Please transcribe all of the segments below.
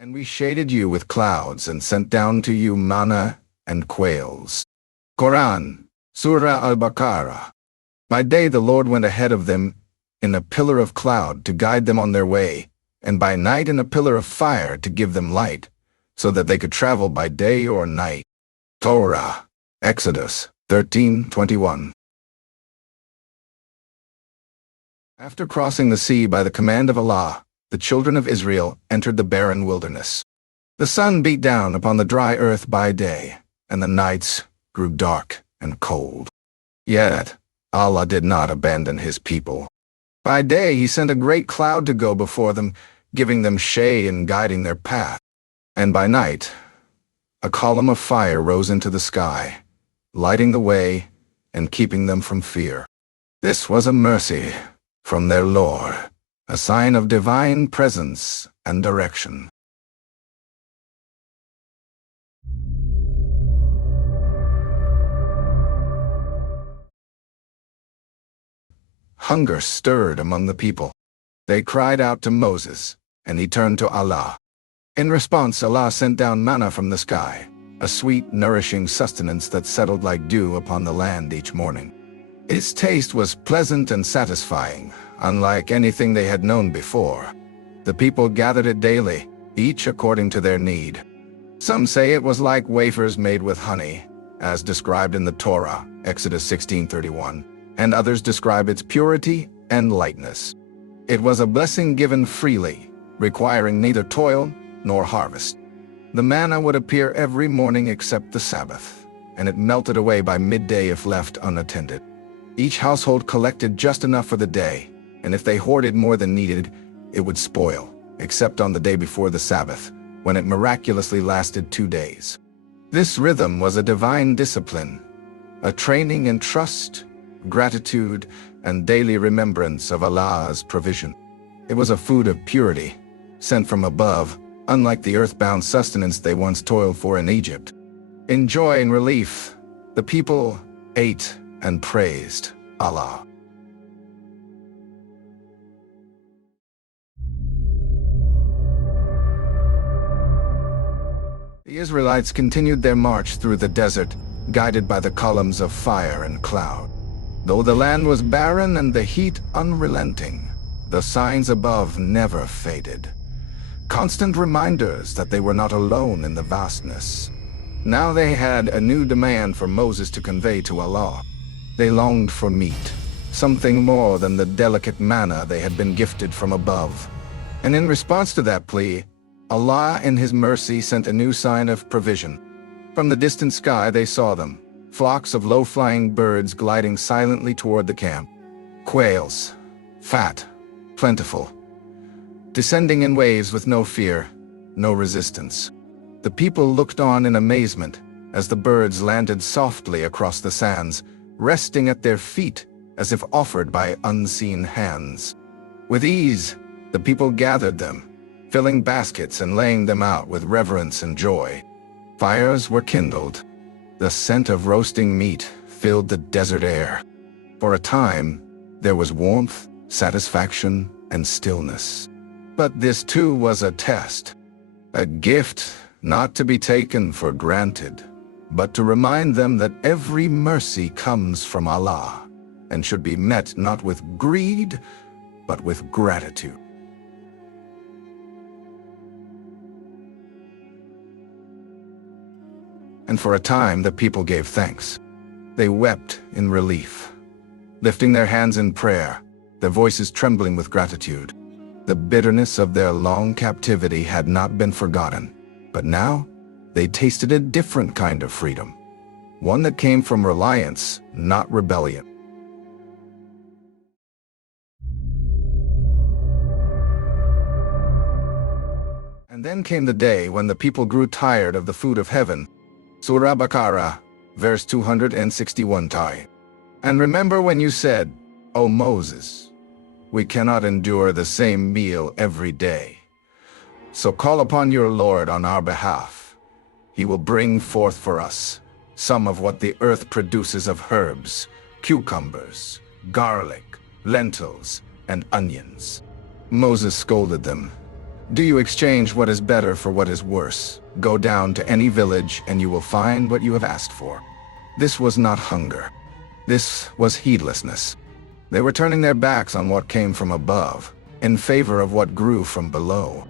And we shaded you with clouds and sent down to you manna and quails. Quran, Surah Al-Baqarah. By day the Lord went ahead of them in a pillar of cloud to guide them on their way, and by night in a pillar of fire to give them light, so that they could travel by day or night. Torah, Exodus 13:21. After crossing the sea by the command of Allah, the children of Israel entered the barren wilderness. The sun beat down upon the dry earth by day, and the nights grew dark and cold. Yet Allah did not abandon his people. By day he sent a great cloud to go before them, giving them shade and guiding their path. And by night, a column of fire rose into the sky, lighting the way and keeping them from fear. This was a mercy from their Lord, a sign of divine presence and direction. Hunger stirred among the people. They cried out to Moses, and he turned to Allah. In response, Allah sent down manna from the sky, a sweet, nourishing sustenance that settled like dew upon the land each morning. Its taste was pleasant and satisfying, unlike anything they had known before. The people gathered it daily, each according to their need. Some say it was like wafers made with honey, as described in the Torah, Exodus 16:31, and others describe its purity and lightness. It was a blessing given freely, requiring neither toil nor harvest. The manna would appear every morning except the Sabbath, and it melted away by midday if left unattended. Each household collected just enough for the day, and if they hoarded more than needed, it would spoil, except on the day before the Sabbath, when it miraculously lasted 2 days. This rhythm was a divine discipline, a training in trust, gratitude, and daily remembrance of Allah's provision. It was a food of purity, sent from above, unlike the earthbound sustenance they once toiled for in Egypt. In joy and relief, the people ate and praised Allah. The Israelites continued their march through the desert, guided by the columns of fire and cloud. Though the land was barren and the heat unrelenting, the signs above never faded. Constant reminders that they were not alone in the vastness. Now they had a new demand for Moses to convey to Allah. They longed for meat, something more than the delicate manna they had been gifted from above. And in response to that plea, Allah in His mercy sent a new sign of provision. From the distant sky they saw them, flocks of low-flying birds gliding silently toward the camp. Quails, fat, plentiful, descending in waves with no fear, no resistance. The people looked on in amazement as the birds landed softly across the sands, resting at their feet as if offered by unseen hands. With ease, the people gathered them, filling baskets and laying them out with reverence and joy. Fires were kindled. The scent of roasting meat filled the desert air. For a time, there was warmth, satisfaction, and stillness. But this too was a test, a gift not to be taken for granted, but to remind them that every mercy comes from Allah and should be met not with greed, but with gratitude. And for a time the people gave thanks. They wept in relief, lifting their hands in prayer, their voices trembling with gratitude. The bitterness of their long captivity had not been forgotten, but now they tasted a different kind of freedom, one that came from reliance, not rebellion. And then came the day when the people grew tired of the food of heaven. Surah Baqarah, verse 261. And remember when you said, O Moses, we cannot endure the same meal every day. So call upon your Lord on our behalf. He will bring forth for us some of what the earth produces of herbs, cucumbers, garlic, lentils, and onions. Moses scolded them. Do you exchange what is better for what is worse? Go down to any village and you will find what you have asked for. This was not hunger. This was heedlessness. They were turning their backs on what came from above, in favor of what grew from below.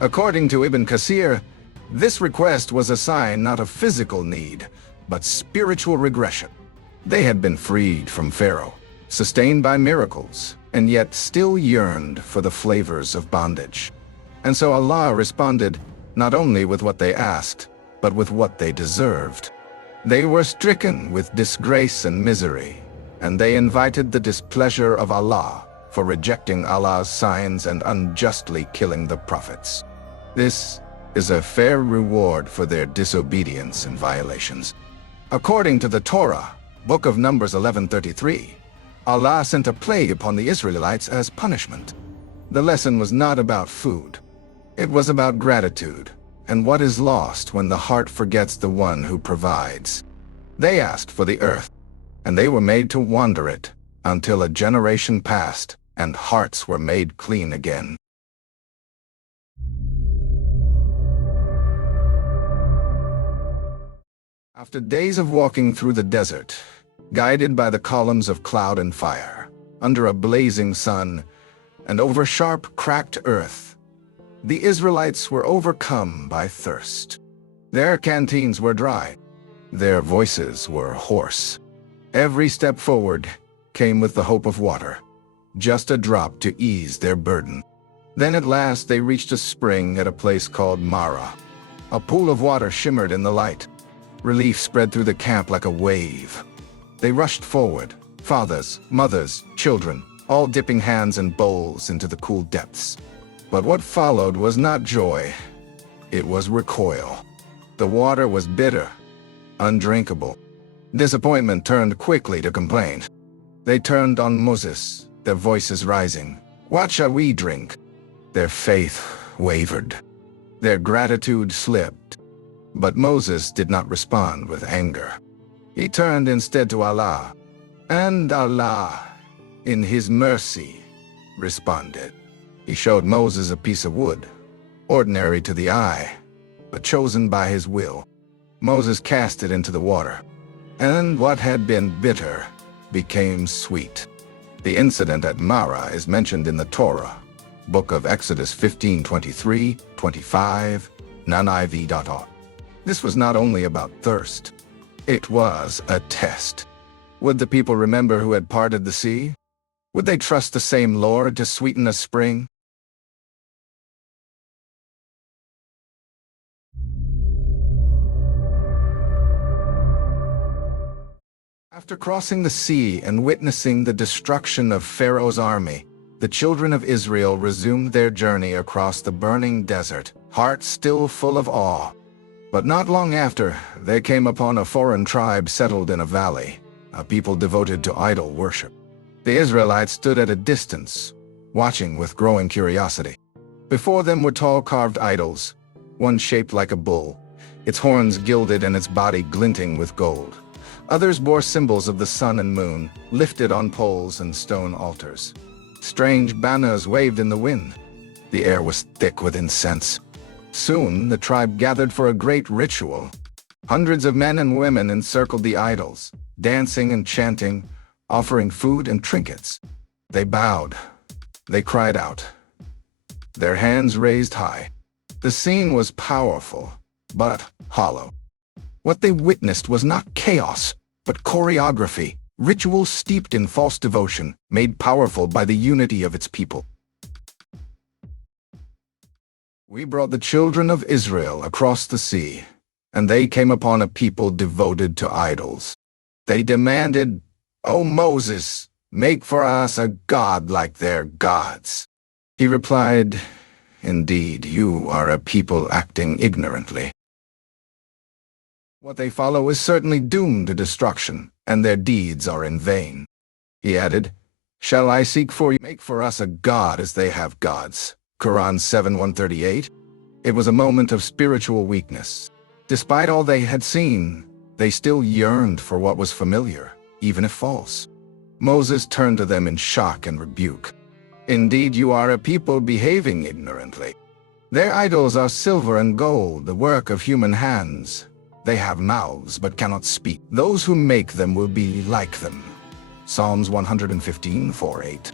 According to Ibn Kathir, this request was a sign not of physical need, but spiritual regression. They had been freed from Pharaoh, sustained by miracles, and yet still yearned for the flavors of bondage. And so Allah responded not only with what they asked, but with what they deserved. They were stricken with disgrace and misery, and they invited the displeasure of Allah for rejecting Allah's signs and unjustly killing the prophets. This is a fair reward for their disobedience and violations. According to the Torah, Book of Numbers 11:33, Allah sent a plague upon the Israelites as punishment. The lesson was not about food. It was about gratitude, and what is lost when the heart forgets the one who provides. They asked for the earth, and they were made to wander it, until a generation passed, and hearts were made clean again. After days of walking through the desert, guided by the columns of cloud and fire, under a blazing sun, and over sharp, cracked earth, the Israelites were overcome by thirst. Their canteens were dry. Their voices were hoarse. Every step forward came with the hope of water, just a drop to ease their burden. Then at last they reached a spring at a place called Marah. A pool of water shimmered in the light. Relief spread through the camp like a wave. They rushed forward, fathers, mothers, children, all dipping hands and bowls into the cool depths. But what followed was not joy. It was recoil. The water was bitter, undrinkable. Disappointment turned quickly to complaint. They turned on Moses, their voices rising. "What shall we drink?" Their faith wavered. Their gratitude slipped. But Moses did not respond with anger. He turned instead to Allah, and Allah, in His mercy, responded. He showed Moses a piece of wood, ordinary to the eye, but chosen by His will. Moses cast it into the water, and what had been bitter became sweet. The incident at Marah is mentioned in the Torah, Book of Exodus 15:23, 25, non-IV.org. This was not only about thirst. It was a test. Would the people remember who had parted the sea? Would they trust the same Lord to sweeten a spring? After crossing the sea and witnessing the destruction of Pharaoh's army, the children of Israel resumed their journey across the burning desert, hearts still full of awe. But not long after, they came upon a foreign tribe settled in a valley, a people devoted to idol worship. The Israelites stood at a distance, watching with growing curiosity. Before them were tall carved idols, one shaped like a bull, its horns gilded and its body glinting with gold. Others bore symbols of the sun and moon, lifted on poles and stone altars. Strange banners waved in the wind. The air was thick with incense. Soon, the tribe gathered for a great ritual. Hundreds of men and women encircled the idols, dancing and chanting, offering food and trinkets. They bowed. They cried out. Their hands raised high. The scene was powerful, but hollow. What they witnessed was not chaos, but choreography, ritual steeped in false devotion, made powerful by the unity of its people. We brought the children of Israel across the sea, and they came upon a people devoted to idols. They demanded, "O Moses, make for us a god like their gods." He replied, "Indeed, you are a people acting ignorantly. What they follow is certainly doomed to destruction, and their deeds are in vain." He added, "Shall I seek for you? Make for us a god as they have gods." Quran 7:138. It was a moment of spiritual weakness. Despite all they had seen, they still yearned for what was familiar, even if false. Moses turned to them in shock and rebuke. "Indeed, you are a people behaving ignorantly. Their idols are silver and gold, the work of human hands. They have mouths but cannot speak. Those who make them will be like them. Psalms 115:4-8.